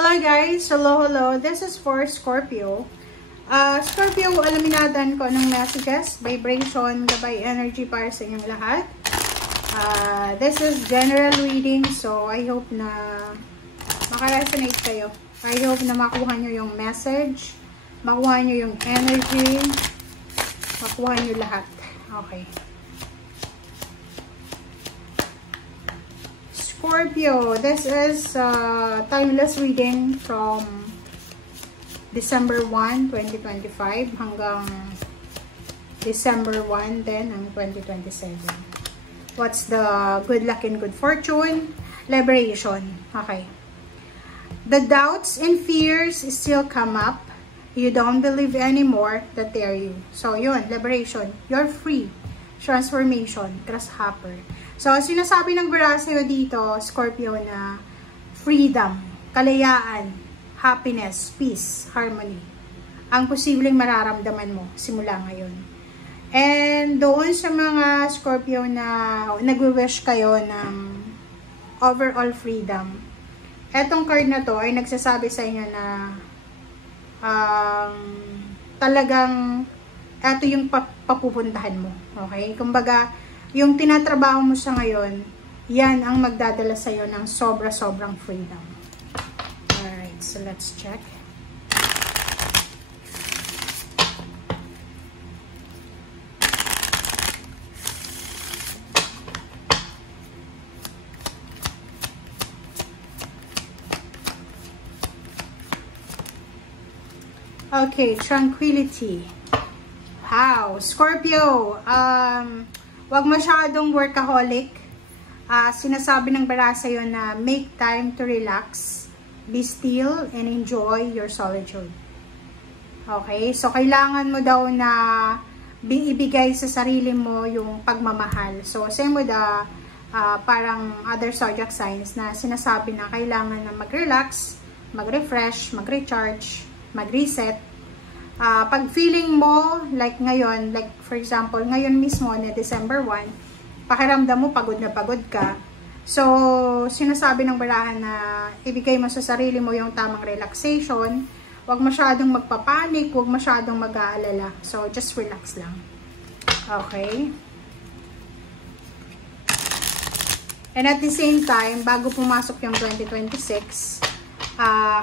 Hello guys! Hello! This is for Scorpio. Scorpio, alaminatan ko ng messages, vibration, gabay energy para sa inyong lahat. This is general reading, so I hope na makaresonate kayo. I hope na makuha nyo yung message, makuha nyo yung energy, makuha nyo lahat. Okay. Scorpio, this is timeless reading from December 1, 2025 hanggang December 1 then ng 2027. What's the good luck and good fortune? Liberation. Okay. The doubts and fears still come up. You don't believe anymore that they are you. So, yun. Liberation. You're free. Transformation. Grasshopper. So, sinasabi ng bara sa'yo dito, Scorpio, na freedom, kalayaan, happiness, peace, harmony. Ang posibleng mararamdaman mo simula ngayon. And doon sa mga Scorpio na nagwi-wish kayo ng overall freedom, etong card na to ay nagsasabi sa inyo na talagang eto yung papupuntahan mo. Okay? Kumbaga, yung tinatrabaho mo sa ngayon, yan ang magdadala sa'yo ng sobra-sobrang freedom. Alright, so let's check. Okay, tranquility. Wow, Scorpio, wag masyadong workaholic. Sinasabi ng bara sa'yo na make time to relax, be still, and enjoy your solitude. Okay? So, kailangan mo daw na ibigay sa sarili mo yung pagmamahal. So, same with parang other zodiac signs na sinasabi na kailangan na mag-relax, mag-refresh, mag-recharge, mag-reset. Pag feeling mo, like ngayon, like for example, ngayon mismo na December 1, pakiramdam mo pagod na pagod ka. So, sinasabi ng barahan na ibigay mo sa sarili mo yung tamang relaxation. Huwag masyadong magpapanik, huwag masyadong mag-aalala. So, just relax lang. Okay? And at the same time, bago pumasok yung 2026,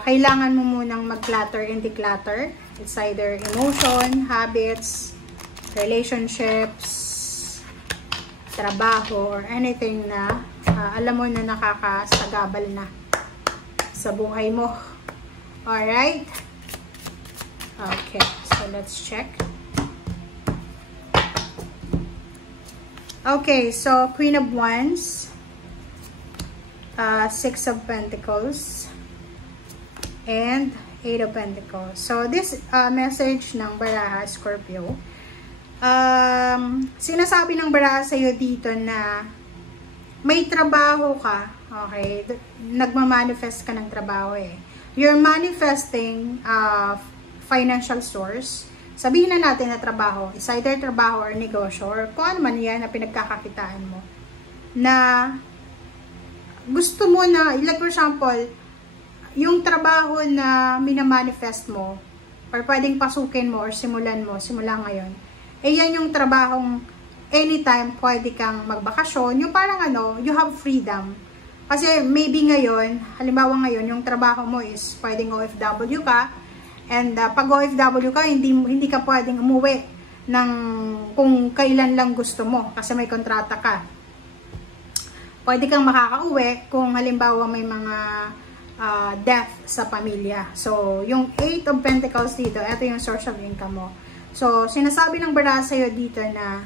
kailangan mo munang mag-clutter and declutter. It's either emotion, habits, relationships, trabaho, or anything na alam mo na nakakasagabal na sa buhay mo. Alright? Okay, so let's check. Okay, so Queen of Wands, Six of Pentacles, and Eight of Pentacles. So, this message ng baraha, Scorpio, sinasabi ng baraha sa'yo dito na may trabaho ka, okay? Nagmamanifest ka ng trabaho eh. You're manifesting financial source. Sabihin na natin na trabaho, is either trabaho or negosyo, or kung ano man yan na pinagkakakitaan mo, na gusto mo na, like for example, yung trabaho na minamanifest mo, or pwedeng pasukin mo, or simulan mo, simula ngayon, eh yan yung trabahong anytime pwede kang magbakasyon, yung parang ano, you have freedom. Kasi maybe ngayon, halimbawa ngayon, yung trabaho mo is pwedeng OFW ka, and pag OFW ka, hindi ka pwedeng umuwi ng kung kailan lang gusto mo, kasi may kontrata ka. Pwede kang makakauwi kung halimbawa may mga death sa pamilya. So, yung Eight of Pentacles dito, ito yung source of income mo. So, sinasabi ng bara sa'yo dito na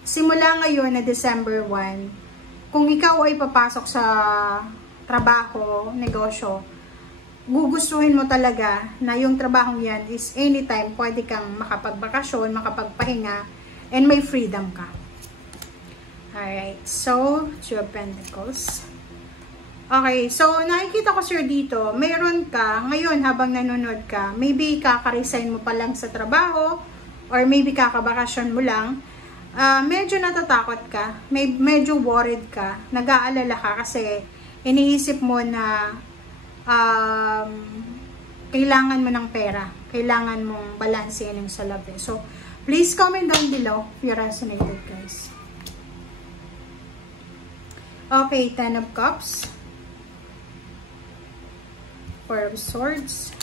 simula ngayon na December 1, kung ikaw ay papasok sa trabaho, negosyo, gugustuhin mo talaga na yung trabahong yan is anytime pwede kang makapagbakasyon, makapagpahinga, and may freedom ka. Alright, so, Two of Pentacles. Okay, so nakikita ko sir dito, mayroon ka, ngayon habang nanonood ka, maybe kaka-resign mo pa lang sa trabaho, or maybe kakabakasyon mo lang, medyo natatakot ka, medyo worried ka, nag-aalala ka kasi iniisip mo na kailangan mo ng pera. Kailangan mong balansein yung sa love. So, please comment down below if you resonated, guys. Okay, 10 of Cups. 4 of Swords.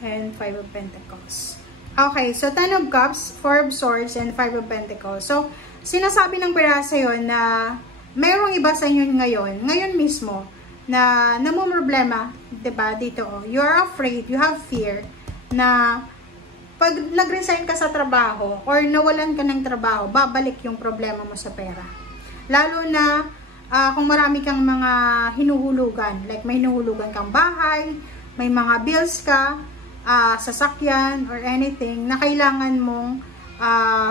And 5 of Pentacles. Okay, so 10 of Cups, 4 of Swords, and 5 of Pentacles. So, sinasabi ng baraha sa'yo na mayroong iba sa inyo ngayon mismo, na namumroblema, diba, dito, oh, you are afraid, you have fear, na pag nag-resign ka sa trabaho, or nawalan ka ng trabaho, babalik yung problema mo sa pera. Lalo na, kung marami kang mga hinuhulugan, like may hinuhulugan kang bahay, may mga bills ka, sasakyan, or anything, na kailangan mong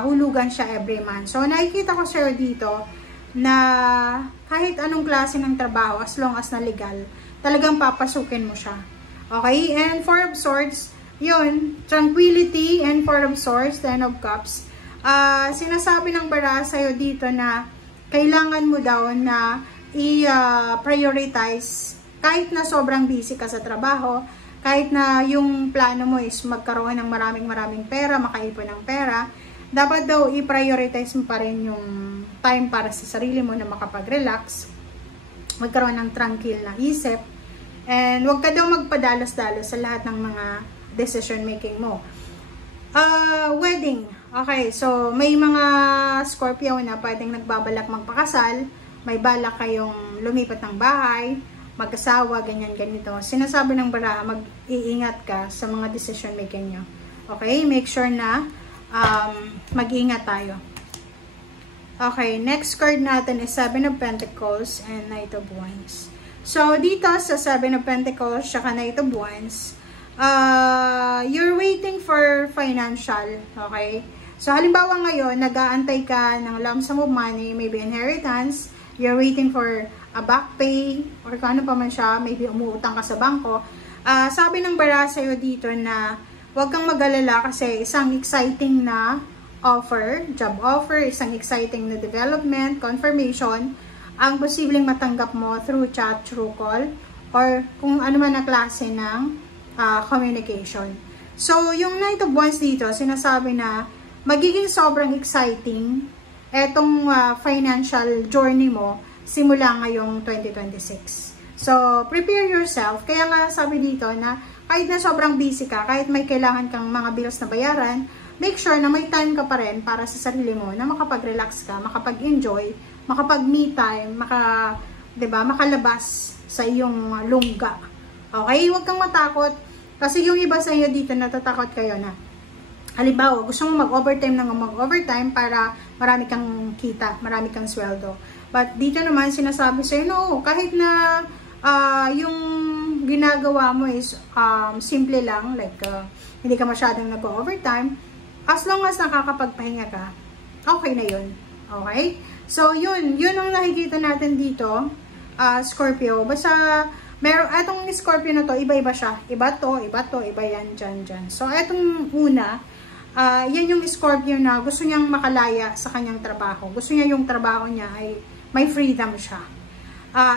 hulugan siya every month. So, nakikita ko sa'yo dito, na kahit anong klase ng trabaho, as long as na legal, talagang papasukin mo siya. Okay? And 4 of Swords, yun, tranquility, and 4 of Swords, 10 of Cups. Sinasabi ng baraha sa'yo dito na kailangan mo daw na i-prioritize kahit na sobrang busy ka sa trabaho, kahit na yung plano mo is magkaroon ng maraming pera, makaipon ng pera, dapat daw i-prioritize mo pa rin yung time para sa sarili mo na makapag-relax, magkaroon ng tranquil na isip, and wag ka daw magpadalos-dalos sa lahat ng mga decision making mo. Wedding. Okay, so may mga Scorpio na pwedeng nagbabalak magpakasal, may balak kayong lumipat ng bahay, mag-asawa, ganyan, ganito. Sinasabi ng baraha, mag-iingat ka sa mga decision making nyo. Okay, make sure na mag-iingat tayo. Okay, next card natin is 7 of Pentacles and Knight of Wands. So, dito sa 7 of Pentacles, saka Knight of Wands, you're waiting for financial, okay? So, halimbawa ngayon, nag-aantay ka ng lump sum of money, maybe inheritance, you're waiting for a back pay, or kung ano pa man siya, maybe umuutang ka sa bangko. Sabi ng baraha sa'yo dito na huwag kang mag-alala kasi isang exciting na offer, job offer, isang exciting na development, confirmation, ang posibleng matanggap mo through chat, through call, or kung ano man na klase ng communication. So, yung Knight of Wands dito, sinasabi na magiging sobrang exciting etong financial journey mo simula ngayong 2026. So, prepare yourself. Kaya nga sabi dito na kahit na sobrang busy ka, kahit may kailangan kang mga bills na bayaran, make sure na may time ka pa rin para sa sarili mo na makapag-relax ka, makapag-enjoy, makapag-me time, diba, makalabas sa iyong lungga. Okay? Huwag kang matakot. Kasi yung iba sa iyo dito, natatakot kayo na halimbawa, gusto mo mag-overtime na mag-overtime para marami kang kita, marami kang sweldo. But dito naman, sinasabi sa'yo, no, kahit na yung ginagawa mo is simple lang, like hindi ka masyadong nag-overtime, as long as nakakapagpahinga ka, okay na yun. Okay? So, yun ang nakikita natin dito, Scorpio. Basta, etong Scorpio na to, iba-iba siya. Iba to, iba yan, dyan. So, etong una, yan yung Scorpio na gusto niyang makalaya sa kanyang trabaho. Gusto niya yung trabaho niya ay may freedom siya.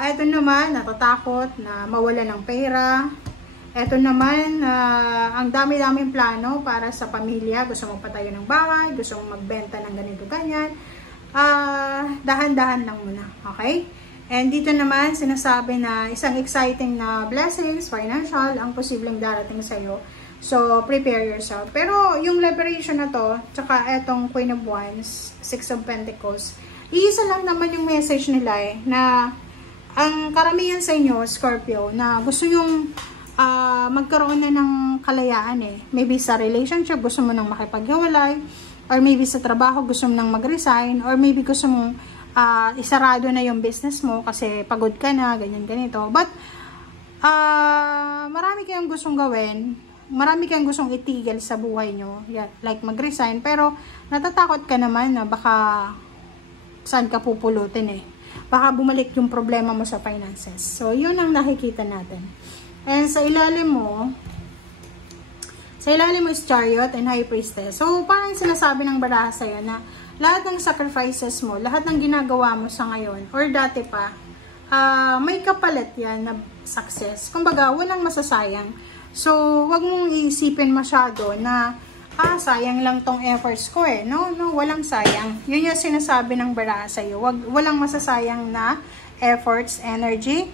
Eto naman, natatakot na mawala ng pera. Eto naman, ang dami-daming plano para sa pamilya. Gusto mong patayo ng bahay, gusto mong magbenta ng ganito, ganyan. Dahan-dahan lang muna. Okay? And dito naman, sinasabi na isang exciting na blessings, financial, ang posibleng darating sa'yo. So, prepare yourself. Pero, yung liberation na to, tsaka etong Queen of Wands, 6 of Pentacles, iisa lang naman yung message nila na ang karamihan sa inyo, Scorpio, na gusto nyong magkaroon na ng kalayaan Maybe sa relationship, gusto mo nang makipaghiwalay, or maybe sa trabaho, gusto mo nang mag-resign, or maybe gusto mong isarado na yung business mo kasi pagod ka na, ganyan-ganito. But, marami kayong gustong gawin, marami kayong gustong itigil sa buhay nyo, like mag-resign, pero natatakot ka naman na baka saan ka pupulutin baka bumalik yung problema mo sa finances. So, yun ang nakikita natin. And sa ilalim mo is Chariot and High Priestess. So, parang sinasabi ng baraha sa'yo na lahat ng sacrifices mo, lahat ng ginagawa mo sa ngayon, or dati pa, may kapalit yan na success. Kumbaga, walang masasayang. So, wag mong iisipin masyado na, sayang lang tong efforts ko eh. No, walang sayang. Yun yung sinasabi ng Baraha sa'yo. Walang masasayang na efforts, energy.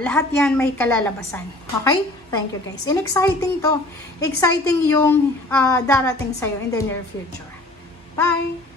Lahat yan may kalalabasan. Okay? Thank you guys. And exciting to. Exciting yung darating sa'yo in the near future. Bye!